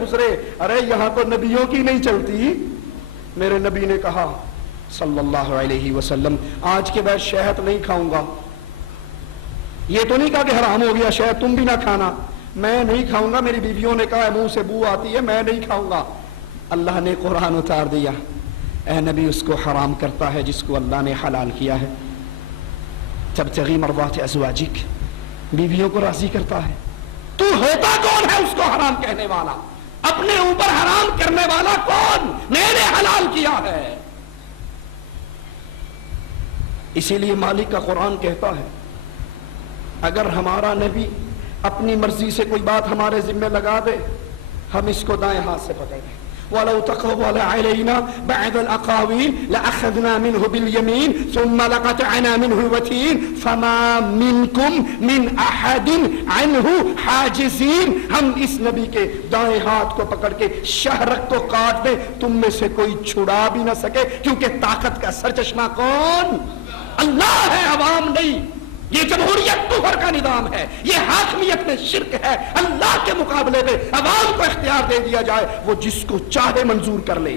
گزرے، ارے یہاں تو نبیوں کی نہیں چلتی۔ میرے نبی نے کہا صلی اللہ علیہ وسلم آج کے بعد شہد نہیں کھاؤں گا۔ یہ تو نہیں کہا کہ حرام ہو گیا شہد تم بھی نہ کھانا، میں نہیں کھاؤں گا، میری بیویوں نے کہا منہ سے بو آتی ہے میں نہیں کھاؤں گا۔ اللہ نے قرآن اتار دیا، اے نبی اس کو حرام کرتا ہے جس کو اللہ نے حلال کیا ہے۔ تبتغی مرضات ازواجک، بیویوں کو راضی کرتا ہے۔ تو ہوتا کون ہے اس کو حرام کہنے والا؟ اپنے اوپر حرام کرنے والا کون؟ میں نے حلال کیا ہے۔ اسی لیے مالک کا قرآن کہتا ہے اگر ہمارا نبی اپنی مرضی سے کوئی بات ہمارے ذمہ لگا دے ہم اس کو دائیں ہاتھ سے پکڑ لیں۔ وَلَوْ تَقَوَّلَ عَلَيْنَا بَعْضَ الْأَقَاوِيلِ لَأَخَذْنَا مِنْهُ بِالْيَمِينِ ثُمَّ لَقَطَعْنَا مِنْهُ الْوَتِينَ فَمَا مِنْكُمْ مِنْ أَحَدٍ عَنْهُ حَاجِزِينَ۔ ہم اس نبی کے دائیں ہاتھ کو پکڑ کے شہرک کو کاٹ دیں، تم میں سے کوئی چھڑا بھی نہ سکے، کیونکہ طاقت کا سرچشمہ کون؟ اللہ ہے، عوام نہیں۔ یہ جمہوریت کفر کا نظام ہے، یہ حاکمیت میں شرک ہے۔ اللہ کے مقابلے میں عوام کو اختیار دے دیا جائے، وہ جس کو چاہے منظور کر لے۔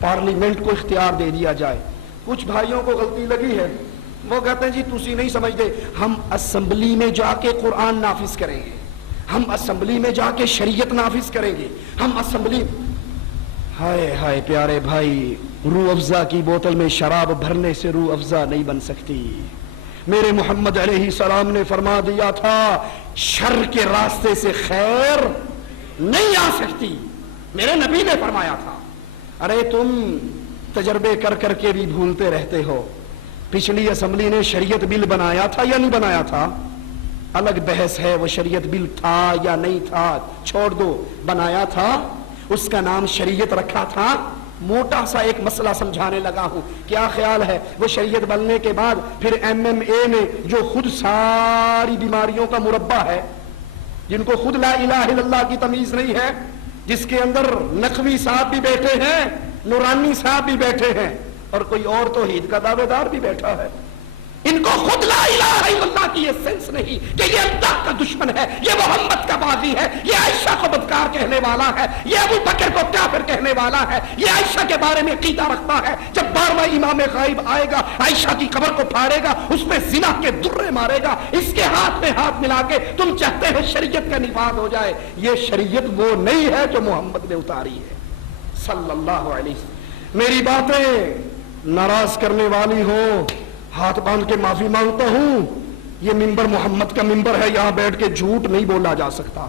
پارلیمنٹ کو اختیار دے دیا جائے۔ کچھ بھائیوں کو غلطی لگی ہے، وہ کہتے ہیں جی تسی نہیں سمجھتے، ہم اسمبلی میں جا کے قرآن نافذ کریں گے، ہم اسمبلی میں جا کے شریعت نافذ کریں گے، ہم اسمبلی۔ ہائے ہائے پیارے بھائی، روح افزا کی بوتل میں شراب بھرنے سے روح افزا نہیں بن سکتی۔ میرے محمد علیہ السلام نے فرما دیا تھا شر کے راستے سے خیر نہیں آ سکتی، میرے نبی نے فرمایا تھا۔ ارے تم تجربے کر کر کے بھی بھولتے رہتے ہو، پچھلی اسمبلی نے شریعت بل بنایا تھا یا نہیں بنایا تھا؟ الگ بحث ہے وہ شریعت بل تھا یا نہیں تھا، چھوڑ دو، بنایا تھا، اس کا نام شریعت رکھا تھا۔ موٹا سا ایک مسئلہ سمجھانے لگا ہوں، کیا خیال ہے وہ شریعت بننے کے بعد پھر MMA میں جو خود ساری بیماریوں کا مربع ہے، جن کو خود لا الہ الا اللہ کی تمیز نہیں ہے، جس کے اندر نقوی صاحب بھی بیٹھے ہیں، نورانی صاحب بھی بیٹھے ہیں، اور کوئی اور توحید کا دعوے دار بھی بیٹھا ہے، ان کو خود لا الہ الا اللہ کی یہ سینس نہیں کہ یہ اللہ کا دشمن ہے، یہ محمد کا باغی ہے، یہ عائشہ کو بدکار کہنے والا ہے، یہ ابو بکر کو کافر کہنے والا ہے، یہ عائشہ کے بارے میں عقیدہ رکھتا ہے جب 12واں امام غائب آئے گا عائشہ کی قبر کو پھاڑے گا، اس میں زنا کے درے مارے گا، اس کے ہاتھ میں ہاتھ ملا کے تم چاہتے ہیں شریعت کا نفاذ ہو جائے۔ یہ شریعت وہ نہیں ہے جو محمد نے اتاری ہے صلی اللہ علیہ وسلم۔ میری باتیں ناراض کرنے والی ہو ہاتھ باندھ کے معافی مانگتا ہوں، یہ ممبر محمد کا ممبر ہے، یہاں بیٹھ کے جھوٹ نہیں بولا جا سکتا۔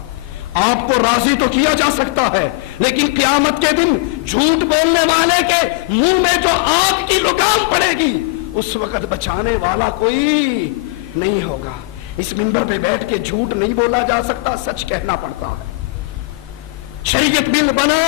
آپ کو راضی تو کیا جا سکتا ہے، لیکن قیامت کے دن جھوٹ بولنے والے کے منہ میں جو آگ کی لگام پڑے گی اس وقت بچانے والا کوئی نہیں ہوگا۔ اس ممبر پہ بیٹھ کے جھوٹ نہیں بولا جا سکتا، سچ کہنا پڑتا ہے۔ شریعت بل بنا،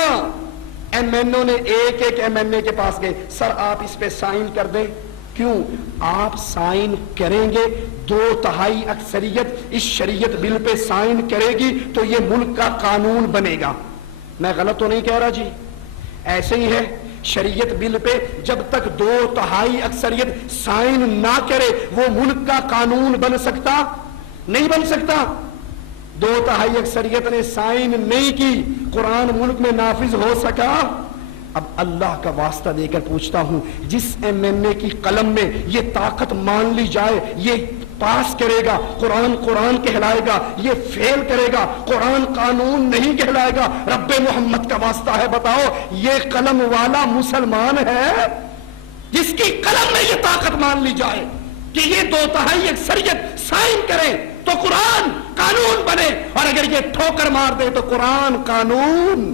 MNO نے ایک ایک MNA کے پاس گئے، سر آپ اس پہ سائن کر دیں۔ کیوں؟ آپ سائن کریں گے، 2/3 اکثریت اس شریعت بل پہ سائن کرے گی تو یہ ملک کا قانون بنے گا۔ میں غلط تو نہیں کہہ رہا جی؟ ایسے ہی ہے، شریعت بل پہ جب تک 2/3 اکثریت سائن نہ کرے وہ ملک کا قانون بن سکتا نہیں، بن سکتا۔ 2/3 اکثریت نے سائن نہیں کی، قرآن ملک میں نافذ ہو سکا؟ اب اللہ کا واسطہ دے کر پوچھتا ہوں، جس MNA کی قلم میں یہ طاقت مان لی جائے یہ پاس کرے گا، قرآن قرآن کہلائے گا، یہ فیل کرے گا، قرآن قانون نہیں کہلائے گا، رب محمد کا واسطہ ہے بتاؤ یہ قلم والا مسلمان ہے؟ جس کی قلم میں یہ طاقت مان لی جائے کہ یہ 2/3 اکثریت سائن کرے تو قرآن قانون بنے، اور اگر یہ ٹھوکر مار دے تو قرآن قانون۔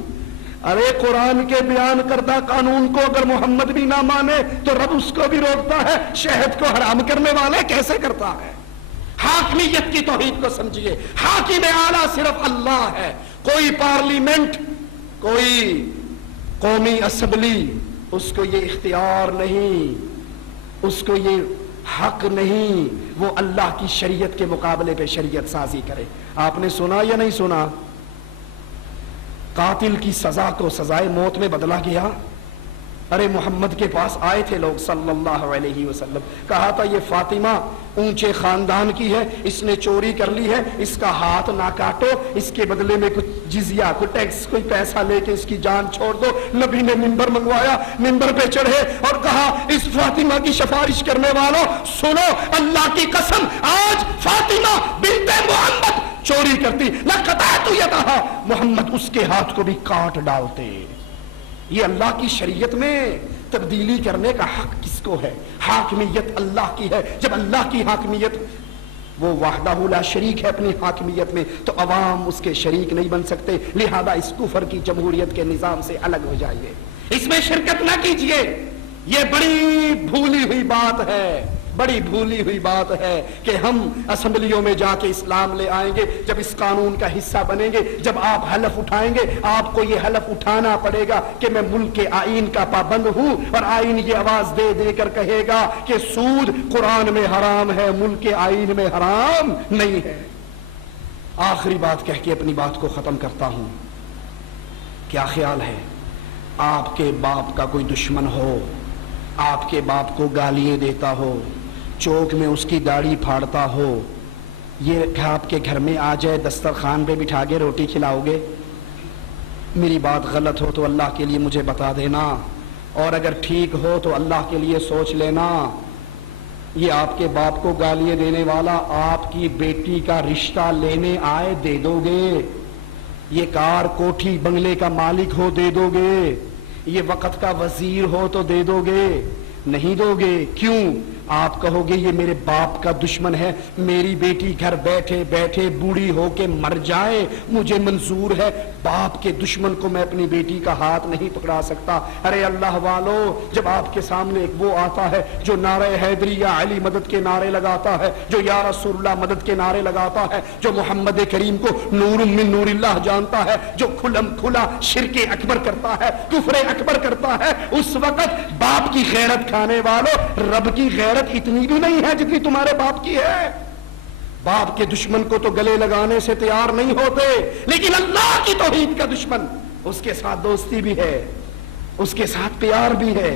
ارے قرآن کے بیان کردہ قانون کو اگر محمد بھی نہ مانے تو رب اس کو بھی روکتا ہے، شہد کو حرام کرنے والے کیسے کرتا ہے؟ حاکمیت کی توحید کو سمجھیے، حاکم اعلیٰ صرف اللہ ہے، کوئی پارلیمنٹ، کوئی قومی اسمبلی اس کو یہ اختیار نہیں، اس کو یہ حق نہیں وہ اللہ کی شریعت کے مقابلے پہ شریعت سازی کرے۔ آپ نے سنا یا نہیں سنا؟ قاتل کی سزا کو سزائے موت میں بدلا گیا، ارے محمد کے پاس آئے تھے لوگ صلی اللہ علیہ وسلم, کہا تھا یہ فاطمہ اونچے خاندان کی ہے, اس نے چوری کر لی ہے, اس کا ہاتھ نہ کاٹو, اس کے بدلے میں کچھ جزیہ, کوئی ٹیکس, کوئی پیسہ لے کے اس کی جان چھوڑ دو. نبی نے منبر منگوایا, منبر پہ چڑھے اور کہا اس فاطمہ کی سفارش کرنے والوں سنو, اللہ کی قسم آج فاطمہ بنت محمد چوری کرتی, لقطعت یدہا, محمد اس کے ہاتھ کو بھی کاٹ ڈالتے. یہ اللہ کی شریعت میں تبدیلی کرنے کا حق کس کو ہے؟ حاکمیت اللہ کی ہے. جب اللہ کی حاکمیت, وہ وحدہ لا شریک ہے اپنی حاکمیت میں, تو عوام اس کے شریک نہیں بن سکتے. لہذا اس کفر کی جمہوریت کے نظام سے الگ ہو جائیے, اس میں شرکت نہ کیجیے. یہ بڑی بھولی ہوئی بات ہے, بڑی بھولی ہوئی بات ہے کہ ہم اسمبلیوں میں جا کے اسلام لے آئیں گے, جب اس قانون کا حصہ بنیں گے, جب آپ حلف اٹھائیں گے, آپ کو یہ حلف اٹھانا پڑے گا کہ میں ملک کے آئین کا پابند ہوں, اور آئین یہ آواز دے دے کر کہے گا کہ سود قرآن میں حرام ہے, ملک کے آئین میں حرام نہیں ہے. آخری بات کہہ کے اپنی بات کو ختم کرتا ہوں. کیا خیال ہے آپ کے باپ کا کوئی دشمن ہو, آپ کے باپ کو گالیاں دیتا ہو, چوک میں اس کی داڑھی پھاڑتا ہو, یہ آپ کے گھر میں آ جائے, دسترخوان پہ بٹھا کے روٹی کھلاؤ گے؟ میری بات غلط ہو تو اللہ کے لیے مجھے بتا دینا, اور اگر ٹھیک ہو تو اللہ کے لیے سوچ لینا. یہ آپ کے باپ کو گالیاں دینے والا آپ کی بیٹی کا رشتہ لینے آئے, دے دو گے؟ یہ کار کوٹھی بنگلے کا مالک ہو, دے دو گے؟ یہ وقت کا وزیر ہو تو دے دو گے؟ نہیں دو گے. کیوں؟ آپ کہو گے یہ میرے باپ کا دشمن ہے, میری بیٹی گھر بیٹھے بیٹھے بوڑھی ہو کے مر جائے مجھے منظور ہے, باپ کے دشمن کو میں اپنی بیٹی کا ہاتھ نہیں پکڑا سکتا. ارے اللہ والو, جب آپ کے سامنے ایک وہ آتا ہے جو نعرہ حیدری یا علی مدد کے نعرے لگاتا ہے, جو یا رسول اللہ مدد کے نعرے لگاتا ہے, جو محمد کریم کو نور من نور اللہ جانتا ہے, جو کھلم کھلا شرک اکبر کرتا ہے, کفر اکبر کرتا ہے, اس وقت باپ کی غیرت کھانے والوں, رب کی غیرت اتنی بھی نہیں ہے جتنی تمہارے باپ کی ہے. باپ کے دشمن کو تو گلے لگانے سے تیار نہیں ہوتے, لیکن اللہ کی توحید کا دشمن, اس کے ساتھ دوستی بھی ہے, اس کے ساتھ پیار بھی ہے,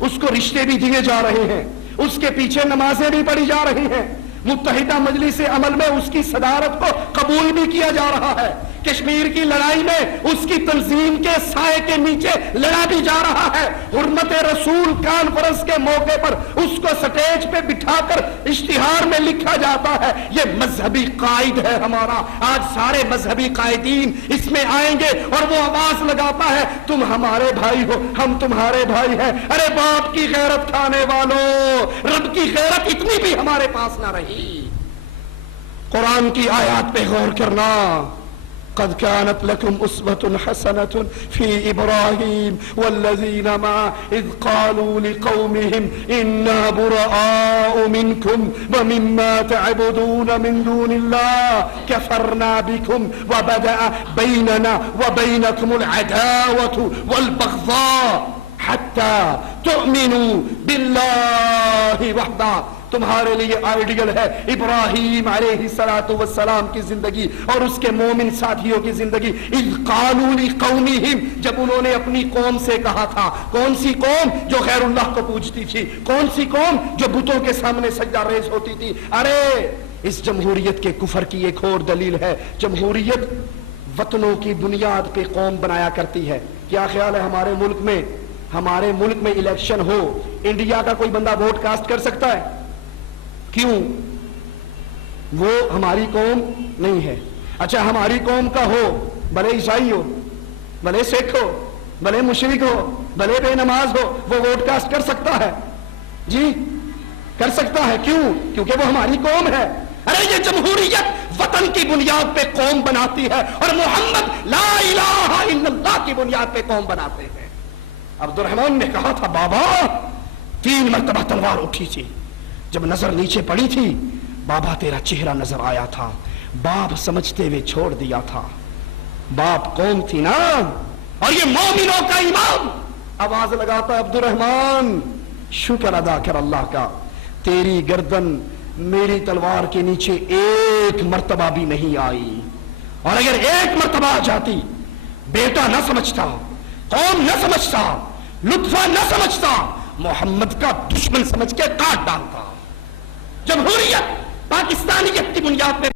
اس کو رشتے بھی دیے جا رہے ہیں, اس کے پیچھے نمازیں بھی پڑھی جا رہی ہیں, متحدہ مجلس عمل میں اس کی صدارت کو قبول بھی کیا جا رہا ہے, کشمیر کی لڑائی میں اس کی تنظیم کے سائے کے نیچے لڑا بھی جا رہا ہے. حرمت رسول کانفرنس کے موقع پر اس کو سٹیج پہ بٹھا کر اشتہار میں لکھا جاتا ہے یہ مذہبی قائد ہے ہمارا. آج سارے مذہبی قائدین اس میں آئیں گے اور وہ آواز لگاتا ہے تم ہمارے بھائی ہو, ہم تمہارے بھائی ہیں. ارے باپ کی غیرت کھانے والوں, رب کی غیرت اتنی بھی ہمارے پاس نہ رہی. قرآن کی آیات پہ غور کرنا. قد كانت لكم أسوة حسنة في إبراهيم والذين معه إذ قالوا لقومهم إنا براء منكم ومما تعبدون من دون الله كفرنا بكم وبدأ بيننا وبينكم العداوة والبغضاء حتى تؤمنوا بالله وحده. تمہارے لیے آئیڈیل ہے ابراہیم علیہ السلام کی زندگی اور اس کے مومن ساتھیوں کی زندگی. اذ قالوا لقومہم, جب انہوں نے اپنی قوم سے کہا تھا. کون سی قوم؟ جو غیر اللہ کو پوجتی تھی. کون سی قوم؟ جو بتوں کے سامنے سجدہ ریز ہوتی تھی. ارے اس جمہوریت کے کفر کی ایک اور دلیل ہے, جمہوریت وطنوں کی بنیاد پہ قوم بنایا کرتی ہے. کیا خیال ہے ہمارے ملک میں الیکشن ہو, انڈیا کا کوئی بندہ ووٹ کاسٹ کر سکتا ہے؟ کیوں؟ وہ ہماری قوم نہیں ہے. اچھا ہماری قوم کا ہو, بھلے عیسائی ہو, بھلے سکھ ہو, بھلے مشرک ہو, بھلے بے نماز ہو, وہ ووٹ کاسٹ کر سکتا ہے؟ جی کر سکتا ہے. کیوں؟ کیونکہ وہ ہماری قوم ہے. ارے یہ جمہوریت وطن کی بنیاد پہ قوم بناتی ہے اور محمد لا الہ الا اللہ کی بنیاد پہ قوم بناتے ہیں. عبد الرحمن نے کہا تھا بابا 3 مرتبہ تلوار اٹھی تھی, جب نظر نیچے پڑی تھی بابا تیرا چہرہ نظر آیا تھا, باپ سمجھتے ہوئے چھوڑ دیا تھا. باپ قوم تھی نا, اور یہ مومنوں کا امام. آواز لگاتا عبد الرحمن شکر ادا کر اللہ کا, تیری گردن میری تلوار کے نیچے ایک مرتبہ بھی نہیں آئی, اور اگر ایک مرتبہ آ جاتی بیٹا نہ سمجھتا, قوم نہ سمجھتا, لطفہ نہ سمجھتا، محمد کا دشمن سمجھ کے کاٹ ڈالتا۔ جمہوریت پاکستانیت کی بنیاد پہ